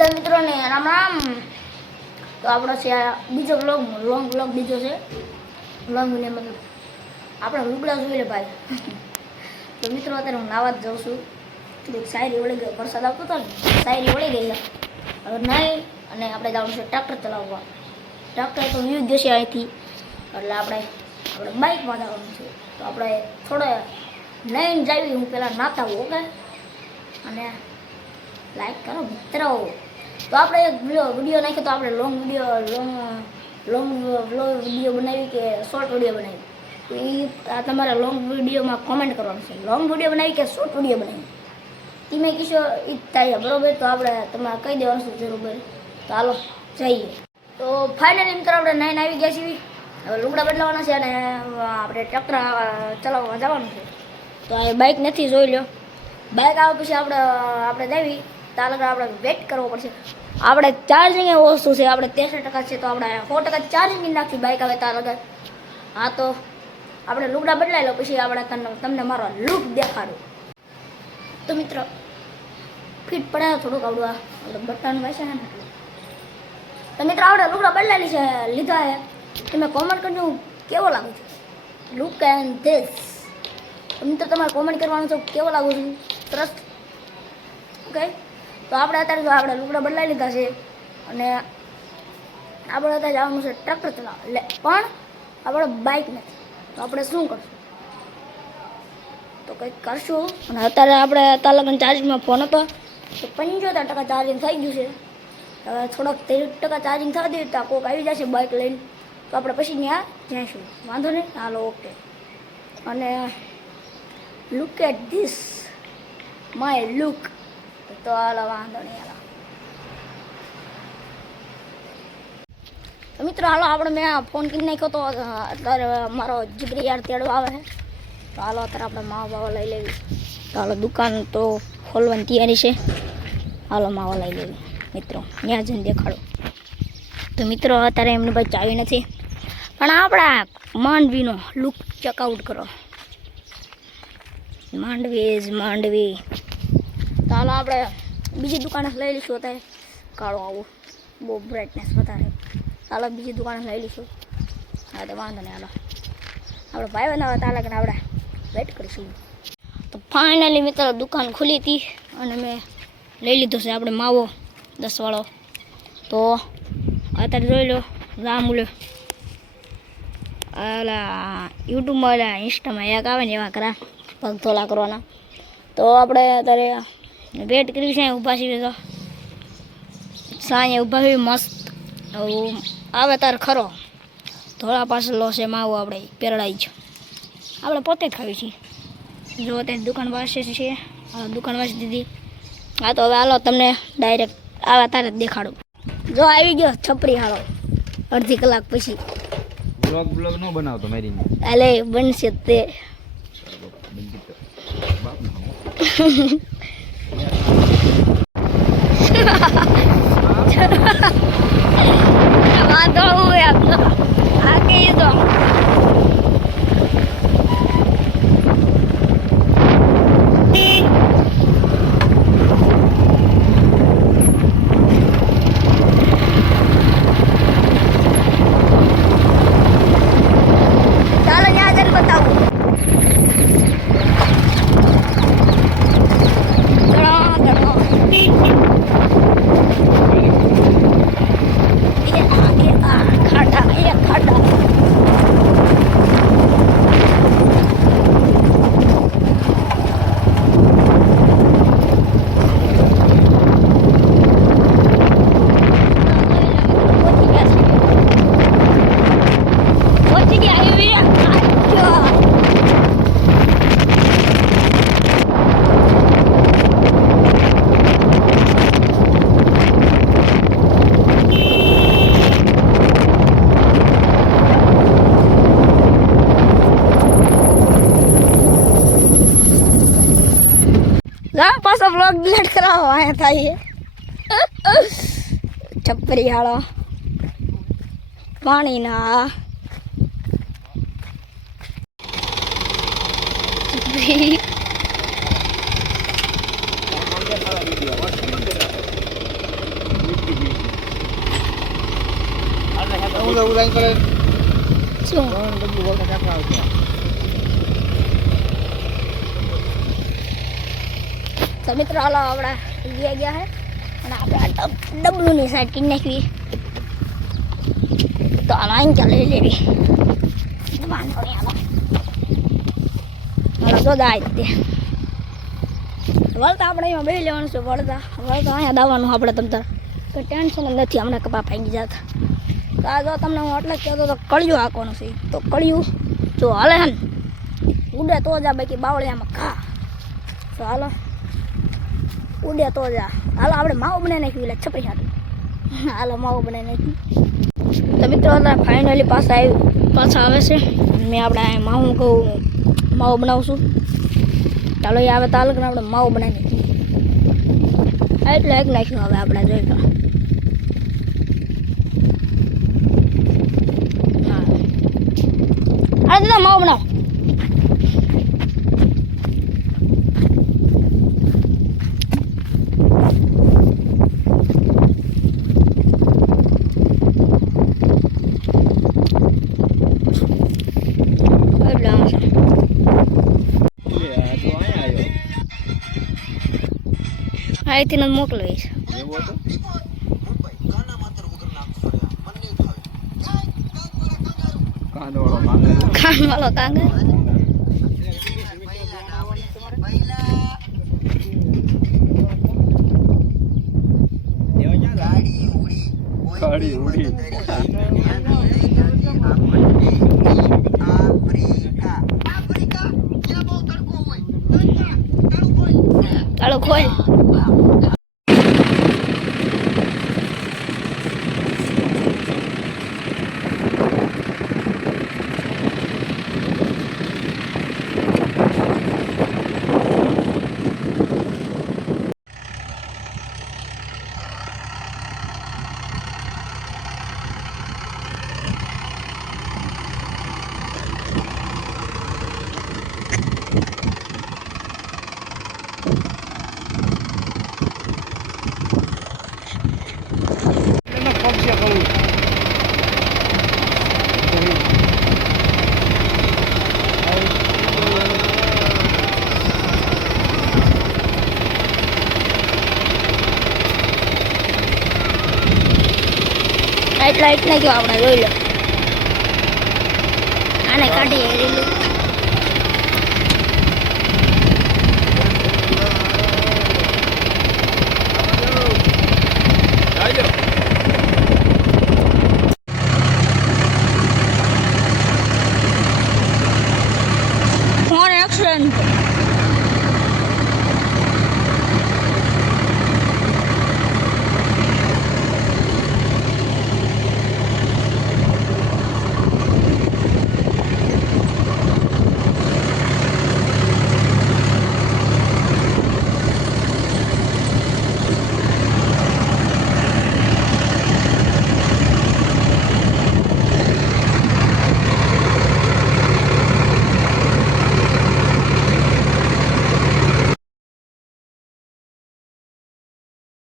બધા મિત્રોને રામ રામ. તો આપણો છે આ બીજો લોંગ બ્લોગ બીજો છે. લોંગ ને મતલબ આપણે લુગડા જોઈ લે ભાઈ. તો મિત્રો અત્યારે હું નાવા જ જાઉં છું. થોડીક શાયરી વળી ગઈ, વરસાદ આવતો હતો ને, શાયરી વળી ગઈ. હવે નાઈ અને આપણે જવાનું છે ટ્રેક્ટર ચલાવવા. ટ્રેક્ટર તો વ્યૂ જશે અહીંથી, એટલે આપણે બાઇકમાં જવાનું છે. તો આપણે થોડો નાઈને જાવી. હું પહેલાં નાતા હોઉં, ઓકે? અને લાઈક કરો મિત્રો. તો આપણે એક વિડીયો નાખ્યો તો આપણે લોંગ વિડીયો બનાવી કે શોર્ટ વિડીયો બનાવી. તો એ આ તમારે લોંગ વિડીયોમાં કોમેન્ટ કરવાનું છે. લોંગ વિડીયો બનાવી કે શોર્ટ વિડીયો બનાવી તમે કીશો એ જ થાય, બરાબર? તો આપણે તમારે કહી દેવાનું છે બરાબર. તો હાલો જઈએ. તો ફાઇનલી મિત્રો આપણે નાઈને આવી ગયા છીએ. હવે લુગડા બદલાવાના છે અને આપણે ટ્રેક્ટર ચલાવવા જવાનું છે. તો આ બાઇક નથી, જોઈ લો. બાઇક આવે પછી આપણે જાવી ત્યાં લગા આપણે વેઇટ કરવો પડશે. આપણે ચાર્જિંગ એ ઓછું છે, આપણે 63% છે. તો આપણે 100% ચાર્જિંગ નાખી બાઇક આવે ત્યાં લગા. હા, તો આપણે લુગડા બદલાઈ લો પછી આપણે તમને મારો લુક દેખાડું. તો મિત્રો ફિટ પડે થોડુંક આવડું આપણે બટન વાંચે ને. તો મિત્રો આપણે લુગડા બદલાયેલી છે લીધા છે. તમે કોમેન્ટ કરજો કેવો લાગુ છે લુક એન્ડ ધીસ. મિત્રો તમારે કોમેન્ટ કરવાનું છે કેવો લાગુ છું, સરસ, ઓકે? તો આપણે અત્યારે તો આપણે લુગડા બદલાઈ લીધા છે અને આપણે અત્યારે જવાનું છે ટ્રેક્ટર ચલાવવા. એટલે પણ આપણે બાઇક નથી, તો આપણે શું કરશું? તો કંઈક કરશું. અને અત્યારે આપણે તાલગન ચાર્જિંગમાં ફોન હતો તો 75% ચાર્જિંગ થઈ ગયું છે. હવે થોડોક 30% ચાર્જિંગ થવા દઈએ તો કોઈક આવી જશે બાઇક લઈને, તો આપણે પછી ત્યાં જઈશું. વાંધો નહીં, હાલો, ઓકે? અને look at this my look. તો હાલો, વાંધો નહીં, હાલો. તો મિત્રો હાલો, આપણે મેં ફોન કરી નાખ્યો તો અત્યારે મારો જીબરી યાર તેડવા આવે છે. તો હાલો અત્યારે આપણે માવા બાવા લઈ લેવી. તો હાલો, દુકાન તો ખોલવાની તૈયારી છે. હાલો માવા લઈ લેવી મિત્રો, ત્યાં જઈને દેખાડો. તો મિત્રો અત્યારે એમની પાસે ચાવી નથી, પણ આપણા માંડવીનો લુક ચેકઆઉટ કરો. માંડવી. તો હાલો આપણે બીજી દુકાને લઈ લઈશું. અત્યારે કાળો આવું બહુ બ્રાઇટનેસ વધારે. હાલો બીજી દુકાને લઈ લઈશું. હા, તો વાંધો નહીં, હાલો આપણે ભાઈ બનાવવા તાલા કે આપણે વેઇટ કરીશું. તો ફાઇનલી મિત્રો દુકાન ખુલી હતી અને મેં લઈ લીધો છે આપણે માવો 10 વાળો. તો અત્યારે જોઈ લો, રામ લો ઓલા યુટ્યુબમાં ઓલા ઇન્સ્ટામાં એક આવે ને એવા કરા પગ ધોલા કરવાના. તો આપણે અત્યારે વેટ કર્યું છે, ઊભા છીએ. તો સાંજે ઊભા છીએ મસ્ત. આવે તાર ખરો ધોળા પાછળ છે માવો, આપણે પેરડાઈ છે, આપણે પોતે જ ખાવી છીએ. જો અત્યારે દુકાન વાંચે છે, દુકાન વાંચી દીધી. હા, તો હવે હાલો તમને ડાયરેક્ટ આવા તારે જ દેખાડું. જો આવી ગયો છપરી હાલો અડધી કલાક પછી. બ્લોગ ન બનાવતો મારી અલે બનશે તે. વાંધો હું આ કહીએ તો પાછો બ્લોગ ડિલીટ કરાવો અહીંયા થાય છપરી હાળો પાણીના હું તો ઉડાઈ કરે શું બધું બોલતા કાકા આવશે તો મિત્રો હાલો આપણે ગયા હે અને આપણે આ ડબલુની સાઈડ કરી નાખવી તો હાલો અહીં ચાલે લેવી વાંધો નહીં હાલો હાલો તો દાય તે વળતા આપણે એમાં બે લેવાનું છે વળતા અહીંયા દાવાનું આપણે તમ તાર કંઈ ટેન્શન જ નથી હમણાં કપા ભાંગી જતા તો આ જો તમને હું એટલે કહેતો તો કળિયું હાંકવાનું છે તો કળિયું જો હાલે હે ને ઉડે તો જા બાકી બાવળિયામાં ઘા તો હાલો ઉડે તો જા હાલો આપણે માવો બનાવી નાખ્યું એટલે છપરી હાટું હાલો માવો બનાવી નાખ્યું તો મિત્રો અત્યારે ફાઇનલી પાછા આવે છે મેં આપણે માવું કહું માવો બનાવશું ચાલો એ આવે તો હાલ આપણે માવો બનાવી નાખીએ એટલે એક નાખ્યું હવે આપણે જોઈ તો હા દાદા માવો બનાવો અહીંથી જ મોકલાવીશ એવું હતું કાંદવાળો માંગે ખાનવાળો કાંગર ગાડી ઉડી ચાલો ખોલ લાઈટ નાખ્યો આપણે જોઈ લો આને કાઢી